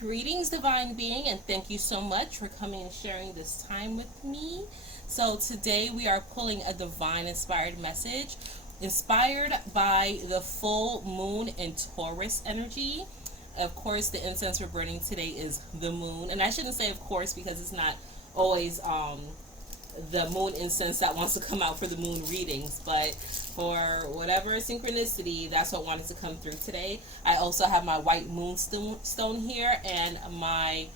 Greetings, divine being, and thank you so much for coming and sharing this time with me. So today we are pulling a divine inspired message inspired by the full moon in Taurus energy. Of course, the incense we're burning today is the moon, and I shouldn't say of course because it's not always the moon incense that wants to come out for the moon readings, but for whatever synchronicity, that's what wanted to come through today. I also have my white moonstone here and my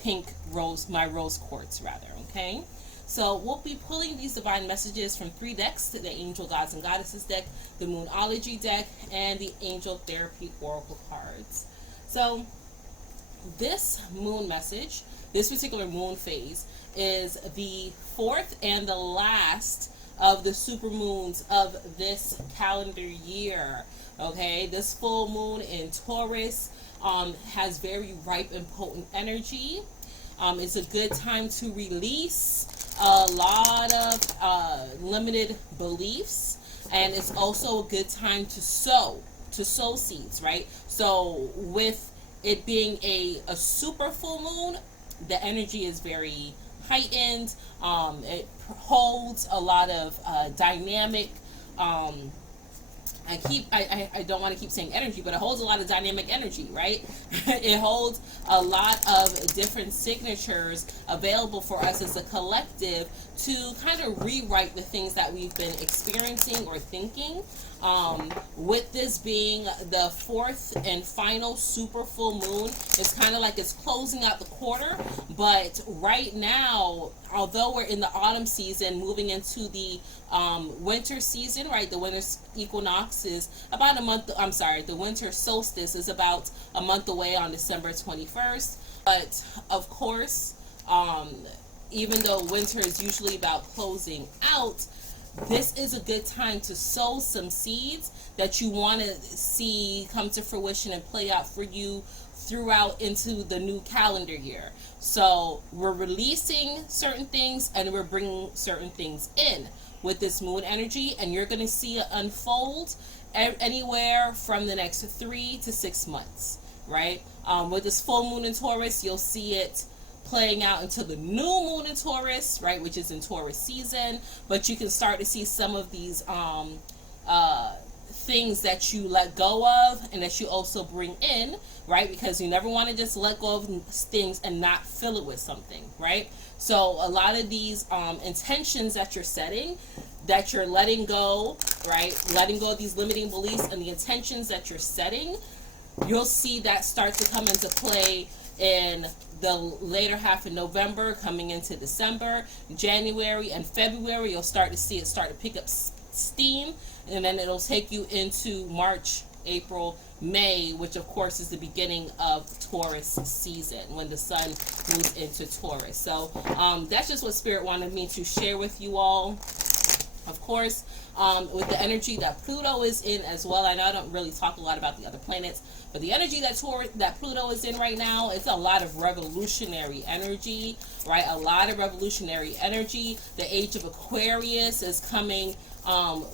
pink rose, my rose quartz rather. Okay, so we'll be pulling these divine messages from 3 decks: the Angel Gods and Goddesses deck, the Moonology deck, and the Angel Therapy Oracle cards. So this moon message, this particular moon phase, is the 4th and the last of the super moons of this calendar year. Okay, this full moon in Taurus has very ripe and potent energy. It's a good time to release a lot of limited beliefs, and it's also a good time to sow seeds, right? So with it being a super full moon, the energy is very heightened. It holds a lot of dynamic I don't want to keep saying energy, but it holds a lot of dynamic energy, right? It holds a lot of different signatures available for us as a collective to kind of rewrite the things that we've been experiencing or thinking. With this being the 4th and final super full moon, it's kind of like it's closing out the quarter. But right now, although we're in the autumn season, moving into the winter season, right? The winter equinox is about a month. I'm sorry, the winter solstice is about a month away on December 21st. But of course, even though winter is usually about closing out, this is a good time to sow some seeds that you want to see come to fruition and play out for you throughout into the new calendar year. So we're releasing certain things and we're bringing certain things in with this moon energy, and you're going to see it unfold anywhere from the next 3 to 6 months, right? With this full moon in Taurus, you'll see it playing out until the new moon in Taurus, right, which is in Taurus season. But you can start to see some of these things that you let go of and that you also bring in, right? Because you never want to just let go of things and not fill it with something, right? So a lot of these intentions that you're setting, that you're letting go, right? Letting go of these limiting beliefs and the intentions that you're setting, you'll see that start to come into play in the later half of November, coming into December, January, and February. You'll start to see it start to pick up steam, and then it'll take you into March, April, May, which of course is the beginning of Taurus season when the sun moves into Taurus. So that's just what Spirit wanted me to share with you all. Of course, with the energy that Pluto is in as well. I know I don't really talk a lot about the other planets, but the energy that Pluto is in right now, it's a lot of revolutionary energy, right? A lot of revolutionary energy. The age of Aquarius is coming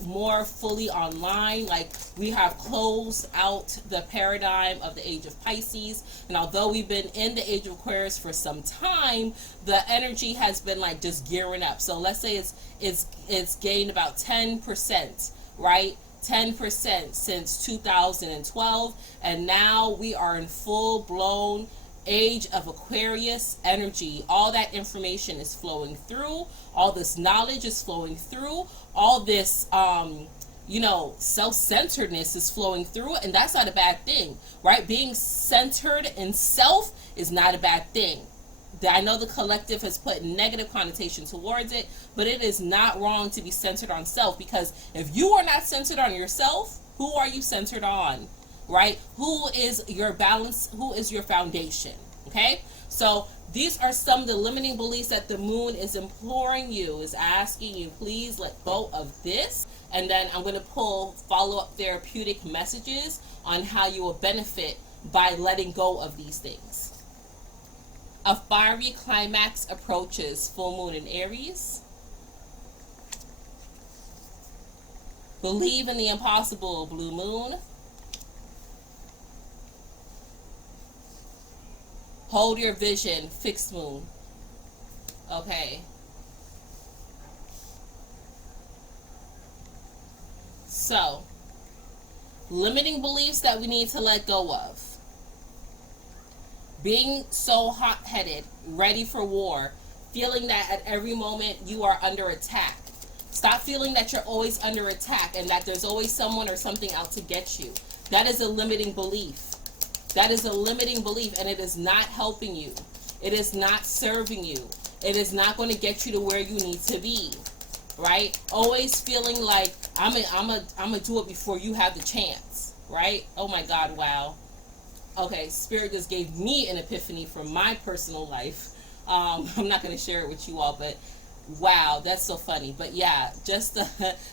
more fully online. Like, we have closed out the paradigm of the age of Pisces, and although we've been in the age of Aquarius for some time, the energy has been like just gearing up. So let's say it's gained about 10%, right? 10% since 2012, and now we are in full-blown age of Aquarius energy. All that information is flowing through, all this knowledge is flowing through, all this self-centeredness is flowing through, and that's not a bad thing, right? Being centered in self is not a bad thing. I know the collective has put negative connotation towards it, but it is not wrong to be centered on self, because if you are not centered on yourself, who are you centered on, right? Who is your balance? Who is your foundation? Okay, so these are some of the limiting beliefs that the moon is imploring you, is asking you, please let go of this. And then I'm going to pull follow-up therapeutic messages on how you will benefit by letting go of these things. A fiery climax approaches. Full moon in Aries. Believe in the impossible. Blue moon. Hold your vision, fixed moon. Okay. So, limiting beliefs that we need to let go of. Being so hot-headed, ready for war, feeling that at every moment you are under attack. Stop feeling that you're always under attack and that there's always someone or something out to get you. That is a limiting belief. That is a limiting belief, and it is not helping you. It is not serving you. It is not going to get you to where you need to be, right? Always feeling like I'm gonna do it before you have the chance, right? Oh my God, wow. Okay, Spirit just gave me an epiphany from my personal life. I'm not going to share it with you all, but wow, that's so funny. But yeah, just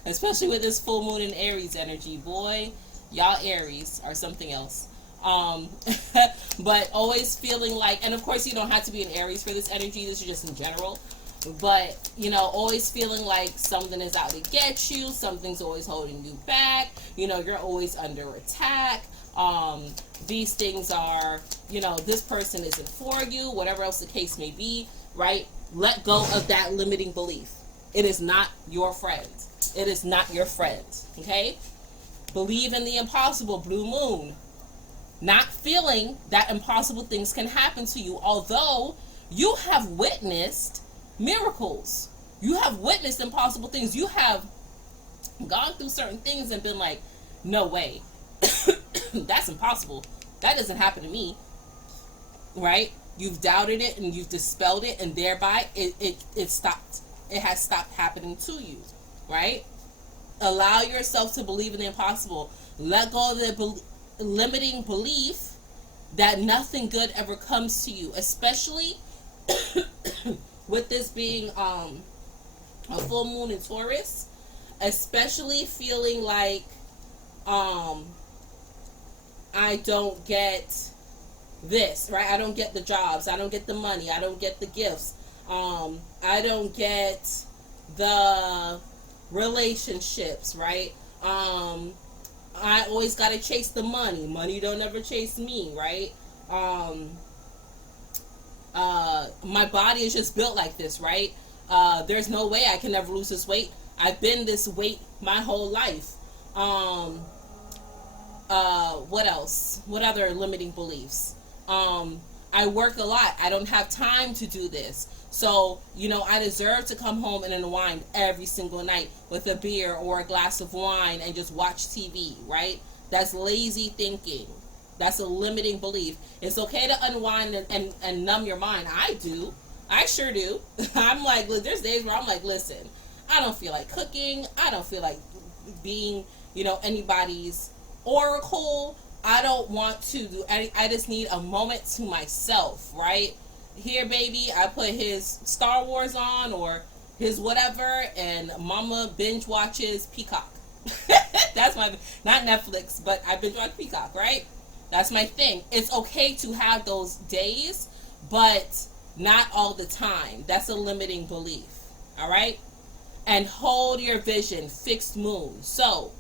especially with this full moon in Aries energy, boy, y'all Aries are something else. But always feeling like, and of course you don't have to be an Aries for this energy, this is just in general, but you know, always feeling like something is out to get you, something's always holding you back, you know, you're always under attack. These things are, you know, this person isn't for you, whatever else the case may be, right? Let go of that limiting belief. It is not your friend. It is not your friend, okay? Believe in the impossible, blue moon. Not feeling that impossible things can happen to you, although you have witnessed miracles. You have witnessed impossible things. You have gone through certain things and been like, no way. That's impossible. That doesn't happen to me, right? You've doubted it and you've dispelled it, and thereby it stopped. It has stopped happening to you, right? Allow yourself to believe in the impossible. Let go of the limiting belief that nothing good ever comes to you, especially with this being a full moon in Taurus, especially feeling like I don't get this, right? I don't get the jobs, I don't get the money, I don't get the gifts, I don't get the relationships, right? I always gotta chase the money. Money don't ever chase me, right? My body is just built like this, right? There's no way I can ever lose this weight. I've been this weight my whole life. What else? What other limiting beliefs? I work a lot. I don't have time to do this. So, you know, I deserve to come home and unwind every single night with a beer or a glass of wine and just watch TV, right? That's lazy thinking. That's a limiting belief. It's okay to unwind and numb your mind. I do. I sure do. I'm like, there's days where I'm like, listen, I don't feel like cooking. I don't feel like being, you know, anybody's oracle. I don't want to do any, I just need a moment to myself, right? Here, baby, I put his Star Wars on or his whatever, and mama binge watches Peacock. That's my, not Netflix, but I binge watch Peacock, right? That's my thing. It's okay to have those days, but not all the time. That's a limiting belief, all right? And hold your vision, fixed moon. So,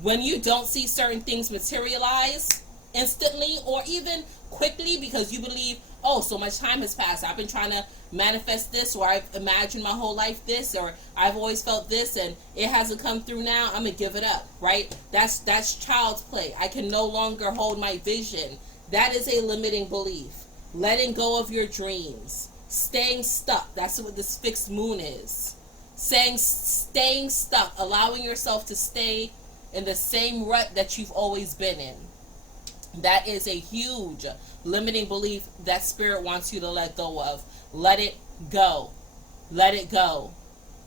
when you don't see certain things materialize instantly or even quickly because you believe, oh, so much time has passed, I've been trying to manifest this, or I've imagined my whole life this, or I've always felt this and it hasn't come through now, I'm gonna give it up, right? That's child's play. I can no longer hold my vision. That is a limiting belief. Letting go of your dreams, staying stuck. That's what this fixed moon is. Staying stuck, allowing yourself to stay in the same rut that you've always been in. That is a huge limiting belief that Spirit wants you to let go of. Let it go. Let it go.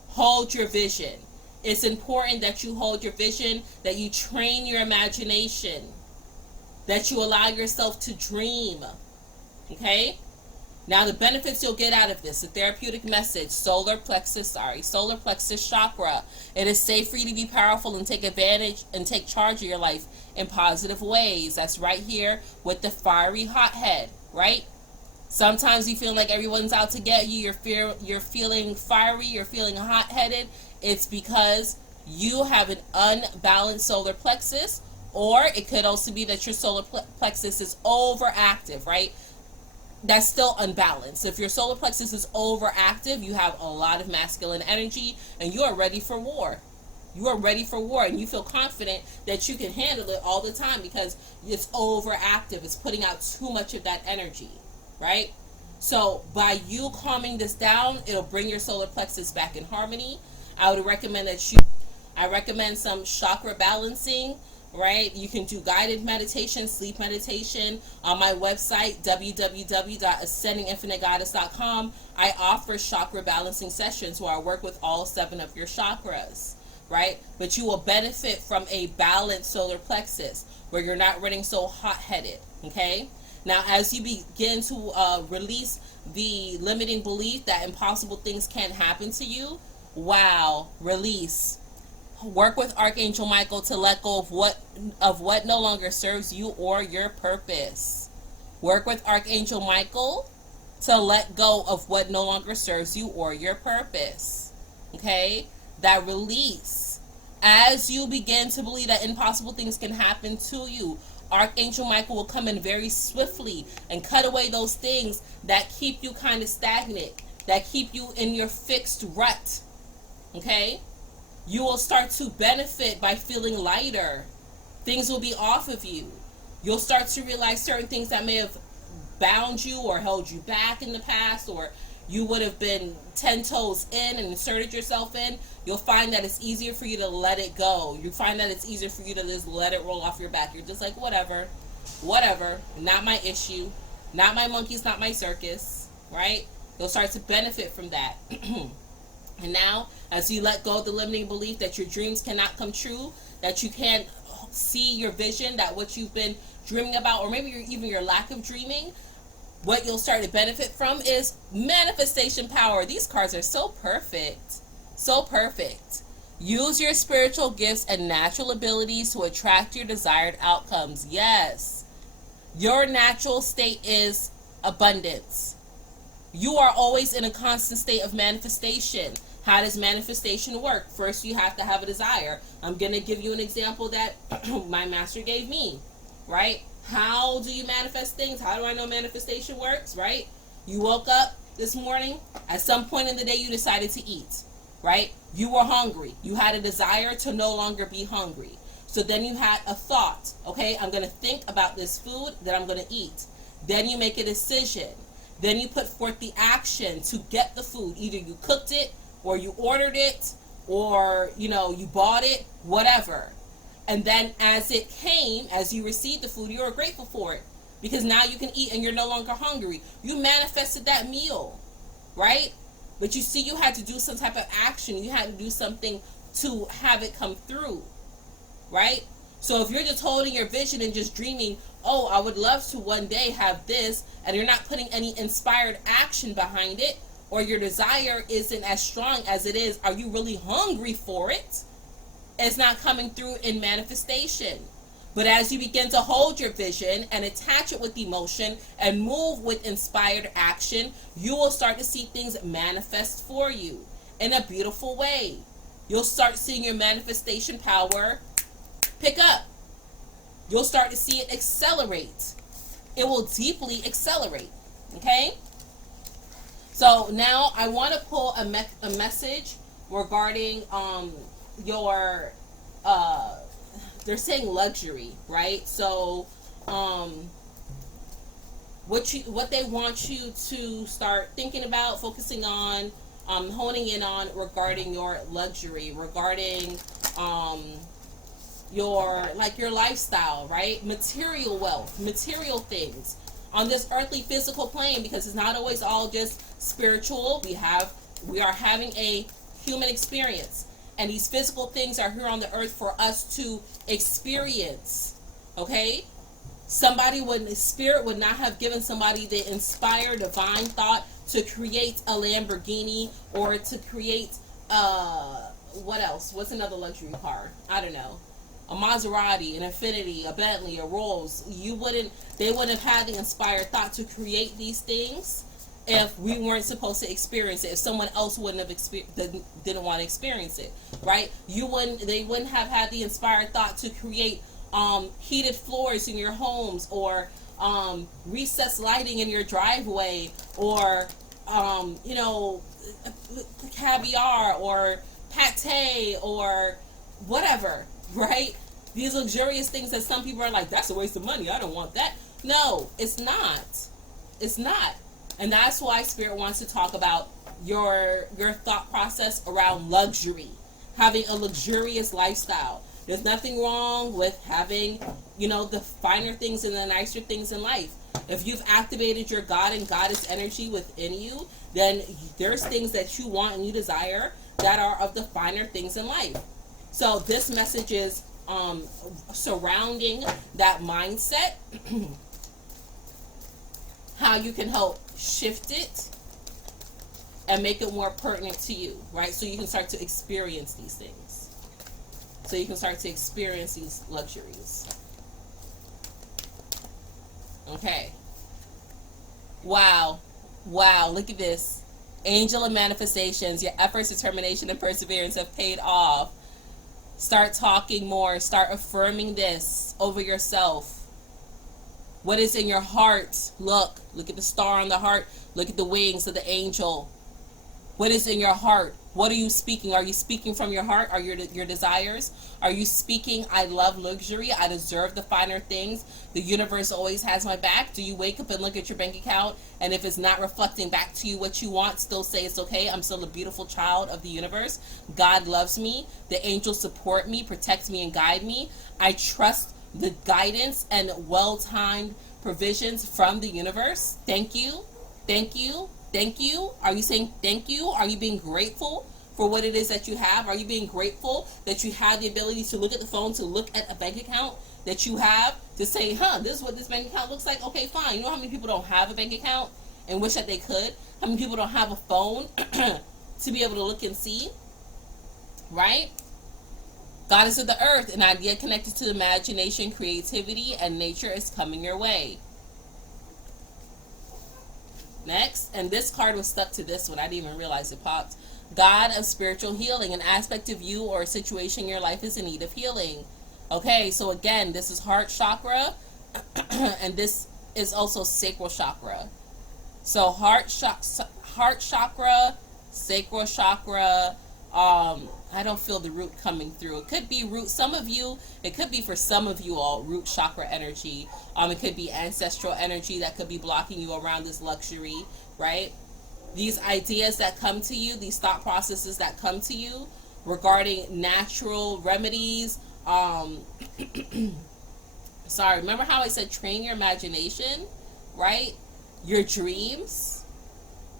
Hold your vision. It's important that you hold your vision, that you train your imagination, that you allow yourself to dream. Okay? Now the benefits you'll get out of this, the therapeutic message, solar plexus chakra. It is safe for you to be powerful and take advantage and take charge of your life in positive ways. That's right here with the fiery hothead, right? Sometimes you feel like everyone's out to get you. You're feeling fiery, you're feeling hot-headed. It's because you have an unbalanced solar plexus, or it could also be that your solar plexus is overactive, right? that's still unbalanced. If your solar plexus is overactive, you have a lot of masculine energy and you are ready for war. You are ready for war and you feel confident that you can handle it all the time because it's overactive. It's putting out too much of that energy, right? So by you calming this down, it'll bring your solar plexus back in harmony. I would recommend I recommend some chakra balancing, right? You can do guided meditation, sleep meditation. On my website, www.ascendinginfinitegoddess.com, I offer chakra balancing sessions where I work with all 7 of your chakras, right? But you will benefit from a balanced solar plexus where you're not running so hot-headed, okay? Now, as you begin to release the limiting belief that impossible things can't happen to you, wow, release. Work with Archangel Michael to let go of what no longer serves you or your purpose. Work with Archangel Michael to let go of what no longer serves you or your purpose. Okay? That release. As you begin to believe that impossible things can happen to you, Archangel Michael will come in very swiftly and cut away those things that keep you kind of stagnant, that keep you in your fixed rut. Okay? You will start to benefit by feeling lighter. Things will be off of you. You'll start to realize certain things that may have bound you or held you back in the past, or you would have been 10 toes in and inserted yourself in. You'll find that it's easier for you to let it go. You find that it's easier for you to just let it roll off your back. You're just like, whatever, not my issue, not my monkeys, not my circus, right? You'll start to benefit from that. And now, as you let go of the limiting belief that your dreams cannot come true, that you can't see your vision, that what you've been dreaming about, or maybe even your lack of dreaming, what you'll start to benefit from is manifestation power. These cards are so perfect. So perfect. Use your spiritual gifts and natural abilities to attract your desired outcomes. Yes. Your natural state is abundance. You are always in a constant state of manifestation. How does manifestation work? First, you have to have a desire. I'm going to give you an example that my master gave me, right? How do you manifest things? How do I know manifestation works, right? You woke up this morning. At some point in the day, you decided to eat, right? You were hungry. You had a desire to no longer be hungry. So then you had a thought, okay, I'm going to think about this food that I'm going to eat. Then you make a decision. Then you put forth the action to get the food. Either you cooked it, or you ordered it, or, you bought it, whatever. And then as it came, as you received the food, you were grateful for it. Because now you can eat and you're no longer hungry. You manifested that meal, right? But you see, you had to do some type of action. You had to do something to have it come through, right? So if you're just holding your vision and just dreaming, oh, I would love to one day have this, and you're not putting any inspired action behind it, or your desire isn't as strong as it is, are you really hungry for it? It's not coming through in manifestation. But as you begin to hold your vision and attach it with emotion and move with inspired action, you will start to see things manifest for you in a beautiful way. You'll start seeing your manifestation power pick up. You'll start to see it accelerate. It will deeply accelerate. Okay? So now I want to pull a message regarding your they're saying luxury, right? So what they want you to start thinking about, focusing on, honing in on regarding your luxury, regarding your lifestyle, right? Material wealth, material things on this earthly physical plane, because it's not always all just spiritual. We are having a human experience, and these physical things are here on the earth for us to experience. Okay? Spirit would not have given somebody the inspired divine thought to create a Lamborghini, or to create what else? What's another luxury car? I don't know. A Maserati, an Infiniti, a Bentley, a Rolls. They wouldn't have had the inspired thought to create these things if we weren't supposed to experience it. If someone else didn't want to experience it, right? They wouldn't have had the inspired thought to create heated floors in your homes, or recessed lighting in your driveway, or you know, caviar or pate or whatever, right? These luxurious things that some people are like, that's a waste of money, I don't want that. No, it's not. It's not. And that's why Spirit wants to talk about your thought process around luxury, having a luxurious lifestyle. There's nothing wrong with having, you know, the finer things and the nicer things in life. If you've activated your God and Goddess energy within you, then there's things that you want and you desire that are of the finer things in life. So this message is surrounding that mindset, how you can help shift it and make it more pertinent to you, right? So you can start to experience these things. So you can start to experience these luxuries. Okay. Wow. Wow. Look at this. Angel of manifestations. Your efforts, determination, and perseverance have paid off. Start talking more. Start affirming this over yourself. What is in your heart? Look at the star on the heart. Look at the wings of the angel. What is in your heart? What are you speaking? Are you speaking from your heart? Are your desires? Are you speaking, I love luxury, I deserve the finer things, the universe always has my back? Do you wake up and look at your bank account, and if it's not reflecting back to you what you want, still say it's okay, I'm still a beautiful child of the universe, God loves me, the angels support me, protect me, and guide me, I trust the guidance and well-timed provisions from the universe? Thank you. Thank you. Thank you. Are you saying thank you? Are you being grateful for what it is that you have? Are you being grateful that you have the ability to look at the phone, to look at a bank account that you have, to say, this is what this bank account looks like? Okay, fine. You know how many people don't have a bank account and wish that they could? How many people don't have a phone to be able to look and see? Right? Goddess of the earth, an idea connected to imagination, creativity, and nature is coming your way. Next, and this card was stuck to this one. I didn't even realize it popped. God of spiritual healing. An aspect of you or a situation in your life is in need of healing. Okay, so again, this is heart chakra, and this is also sacral chakra. So heart chakra, sacral chakra. I don't feel the root coming through. It could be root. It could be for some of you all root chakra energy. It could be ancestral energy that could be blocking you around this luxury, right? These ideas that come to you, these thought processes that come to you regarding natural remedies. Sorry, remember how I said train your imagination, right? Your dreams,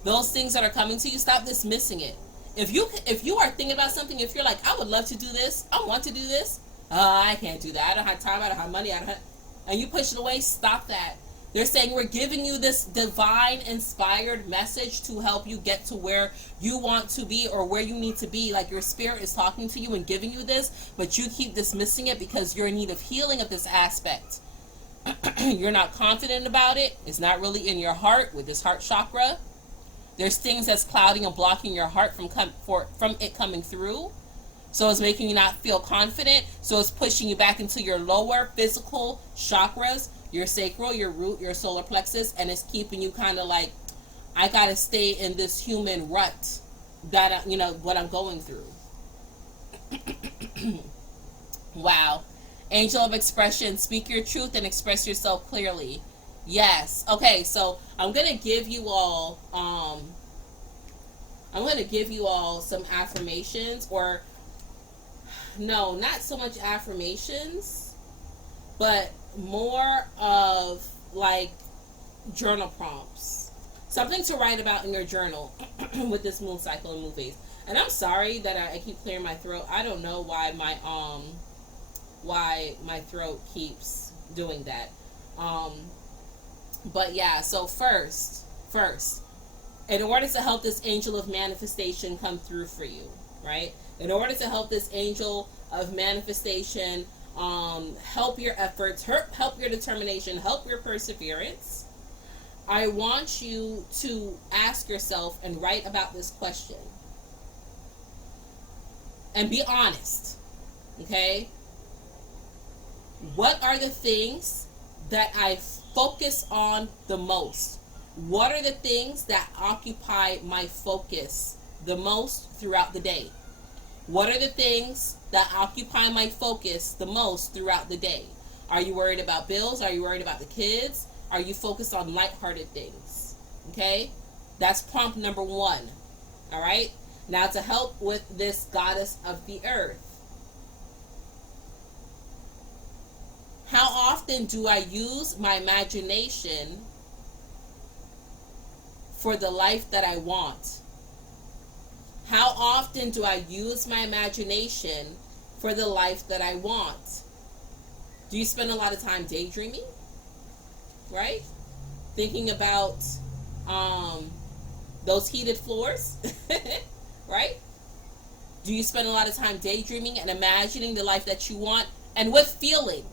those things that are coming to you, stop dismissing it. If you are thinking about something, if you're like, I would love to do this, I want to do this, I can't do that, I don't have time, I don't have money, and you push it away, stop that. They're saying we're giving you this divine inspired message to help you get to where you want to be or where you need to be. Like your spirit is talking to you and giving you this, but you keep dismissing it because you're in need of healing of this aspect. You're not confident about it. It's not really in your heart with this heart chakra. There's things that's clouding and blocking your heart from it coming through. So it's making you not feel confident. So it's pushing you back into your lower physical chakras, your sacral, your root, your solar plexus, and it's keeping you kind of like, I gotta stay in this human rut that what I'm going through. Wow. Angel of expression, speak your truth and express yourself clearly. Yes. Okay, so I'm gonna give you all some affirmations, or no, not so much affirmations, but more of like journal prompts, something to write about in your journal with this moon cycle and moon phase. And I'm sorry that I keep clearing my throat. I don't know why my throat keeps doing that. But yeah, so first, in order to help this angel of manifestation come through for you, right? In order to help this angel of manifestation help your efforts, help your determination, help your perseverance, I want you to ask yourself and write about this question. And be honest, okay? What are the things that I focus on the most? What are the things that occupy my focus the most throughout the day? What are the things that occupy my focus the most throughout the day? Are you worried about bills? Are you worried about the kids? Are you focused on lighthearted things? Okay? That's prompt number 1. All right? Now, to help with this goddess of the earth, how often do I use my imagination for the life that I want? How often do I use my imagination for the life that I want? Do you spend a lot of time daydreaming? Right? Thinking about those heated floors? Right? Do you spend a lot of time daydreaming and imagining the life that you want? And with feeling?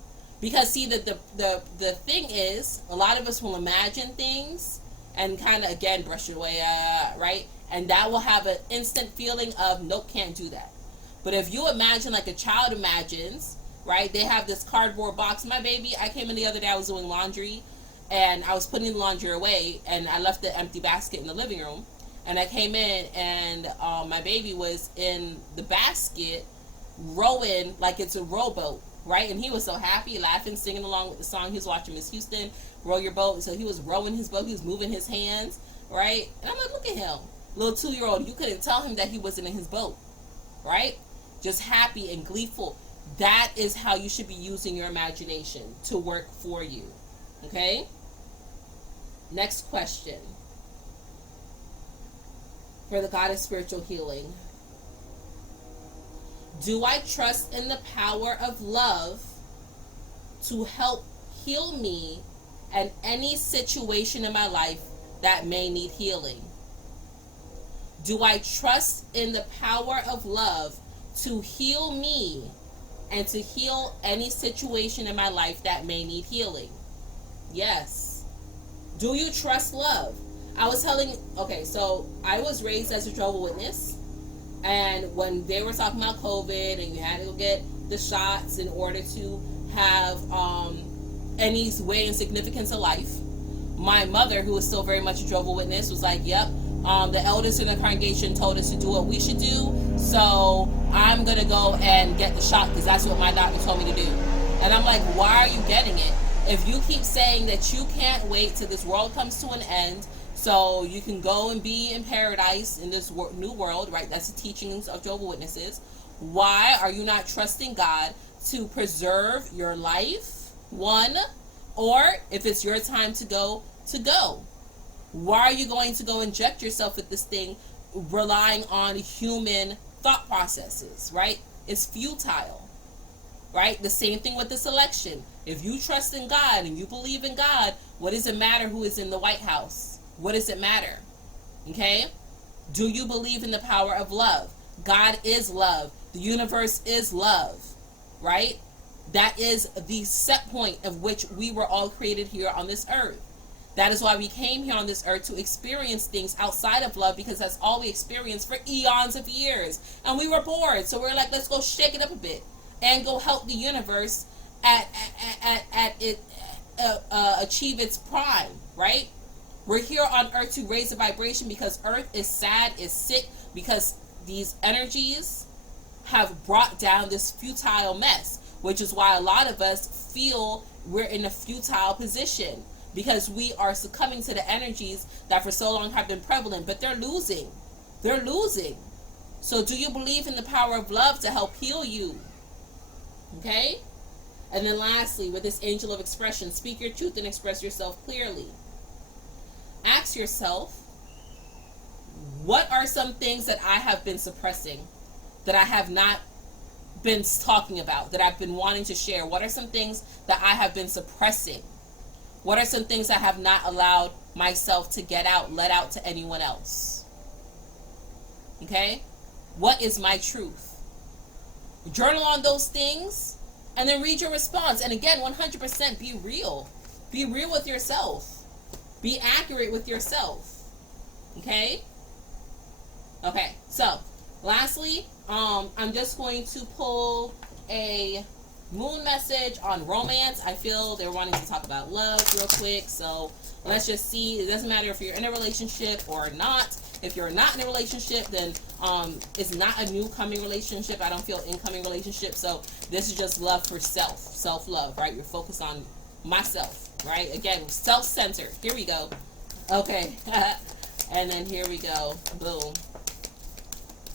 Because see, the thing is, a lot of us will imagine things and kind of, again, brush it away, right? And that will have an instant feeling of, nope, can't do that. But if you imagine like a child imagines, right? They have this cardboard box. My baby, I came in the other day, I was doing laundry, and I was putting the laundry away, and I left the empty basket in the living room. And I came in, and my baby was in the basket rowing like it's a rowboat, right? And he was so happy, laughing, singing along with the song. He was watching Miss Houston, Row Your Boat. So he was rowing his boat. He was moving his hands, right? And I'm like, look at him. Little 2-year-old, you couldn't tell him that he wasn't in his boat, right? Just happy and gleeful. That is how you should be using your imagination to work for you, okay? Next question. For the goddess spiritual healing. Do I trust in the power of love to help heal me and any situation in my life that may need healing? Do I trust in the power of love to heal me and to heal any situation in my life that may need healing? Yes. Do you trust love? I was telling, okay, so I was raised as a Jehovah's Witness, and when they were talking about COVID and you had to go get the shots in order to have any way and significance of life, my mother, who was still very much a Jehovah's Witness, was like, yep, the elders in the congregation told us to do what we should do, so I'm going to go and get the shot because that's what my doctor told me to do. And I'm like, why are you getting it? If you keep saying that you can't wait till this world comes to an end so you can go and be in paradise in this new world, right? That's the teachings of Jehovah's Witnesses. Why are you not trusting God to preserve your life, one, or if it's your time to go, to go? Why are you going to go inject yourself with this thing relying on human thought processes, right? It's futile, right? The same thing with this election. If you trust in God and you believe in God, what does it matter who is in the White House? What does it matter? Okay? Do you believe in the power of love? God is love. The universe is love, right? That is the set point of which we were all created here on this earth. That is why we came here on this earth, to experience things outside of love, because that's all we experienced for eons of years. And we were bored, so we're like, let's go shake it up a bit and go help the universe achieve its prime, right? We're here on earth to raise the vibration because earth is sad, is sick, because these energies have brought down this futile mess, which is why a lot of us feel we're in a futile position, because we are succumbing to the energies that for so long have been prevalent, but they're losing. They're losing. So do you believe in the power of love to help heal you? Okay? And then lastly, with this angel of expression, speak your truth and express yourself clearly. Ask yourself, what are some things that I have been suppressing, that I have not been talking about, that I've been wanting to share? What are some things that I have been suppressing? What are some things I have not allowed myself to get out, let out to anyone else? Okay? What is my truth? Journal on those things and then read your response. And again, 100% be real. Be real with yourself. Be accurate with yourself. Okay? Okay, so lastly, I'm just going to pull a moon message on romance. I feel they're wanting to talk about love real quick. So let's just see. It doesn't matter if you're in a relationship or not. If you're not in a relationship, then it's not a new coming relationship. I don't feel incoming relationship. So this is just love for self-love, right? You're focused on myself, right? Again, self-centered. Here we go. Okay. And then here we go. Boom.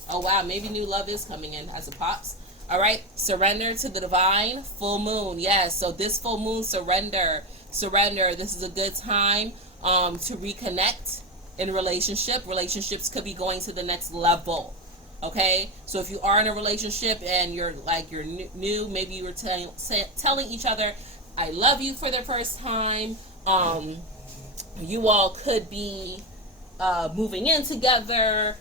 Oh, wow. Maybe new love is coming in as it pops. All right. Surrender to the divine. Full moon. Yes. So this full moon, surrender. Surrender. This is a good time to reconnect in relationship. Relationships could be going to the next level. Okay. So if you are in a relationship and you're new, maybe you were telling each other, I love you for the first time. You all could be moving in together.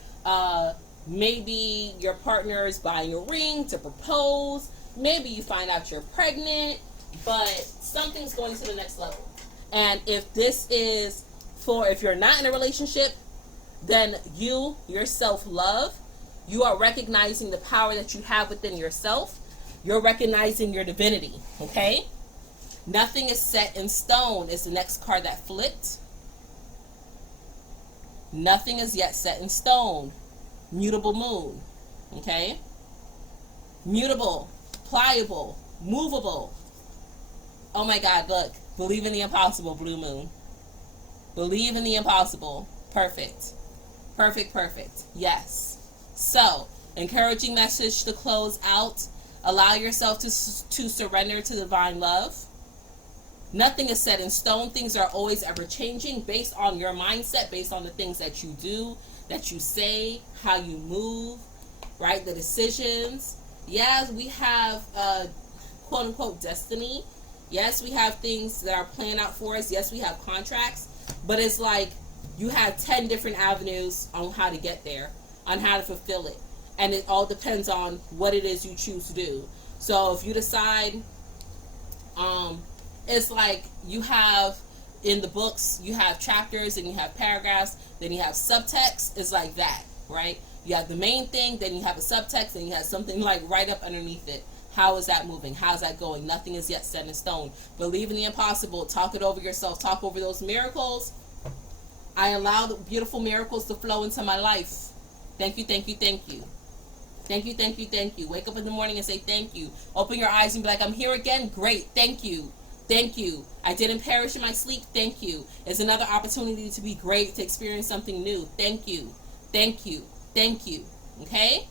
Maybe your partner is buying a ring to propose. Maybe you find out you're pregnant, but something's going to the next level. And if this is if you're not in a relationship, then your self-love, you are recognizing the power that you have within yourself. You're recognizing your divinity, okay? Nothing is set in stone is the next card that flipped. Nothing is yet set in stone. Mutable moon, okay? Mutable, pliable, movable. Oh my God, look. Believe in the impossible, blue moon. Believe in the impossible. Perfect. Perfect, perfect. Yes. So, encouraging message to close out. Allow yourself to surrender to divine love. Nothing is set in stone. Things are always ever changing based on your mindset, based on the things that you do, that you say, how you move, right? The decisions. Yes, we have quote unquote destiny. Yes, we have things that are planned out for us. Yes, we have contracts. But it's like you have 10 different avenues on how to get there, on how to fulfill it. And it all depends on what it is you choose to do. So if you decide, it's like you have in the books, you have chapters and you have paragraphs, then you have subtext. It's like that, right? You have the main thing, then you have a subtext, and you have something like right up underneath it. How is that moving? How's that going? Nothing is yet set in stone. Believe in the impossible. Talk it over yourself. Talk over those miracles. I allow the beautiful miracles to flow into my life. Thank you, thank you, thank you. Thank you, thank you, thank you. Wake up in the morning and say thank you. Open your eyes and be like, I'm here again. Great. Thank you. Thank you. I didn't perish in my sleep. Thank you. It's another opportunity to be great, to experience something new. Thank you. Thank you. Thank you. Okay?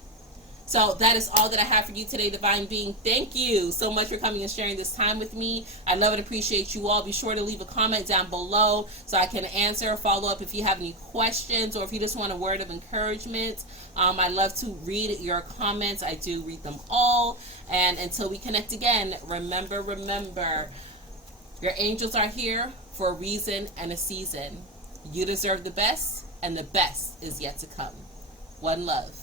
So that is all that I have for you today, Divine Being. Thank you so much for coming and sharing this time with me. I love and appreciate you all. Be sure to leave a comment down below so I can answer or follow up if you have any questions, or if you just want a word of encouragement. I love to read your comments. I do read them all. And until we connect again, remember, your angels are here for a reason and a season. You deserve the best, and the best is yet to come. One love.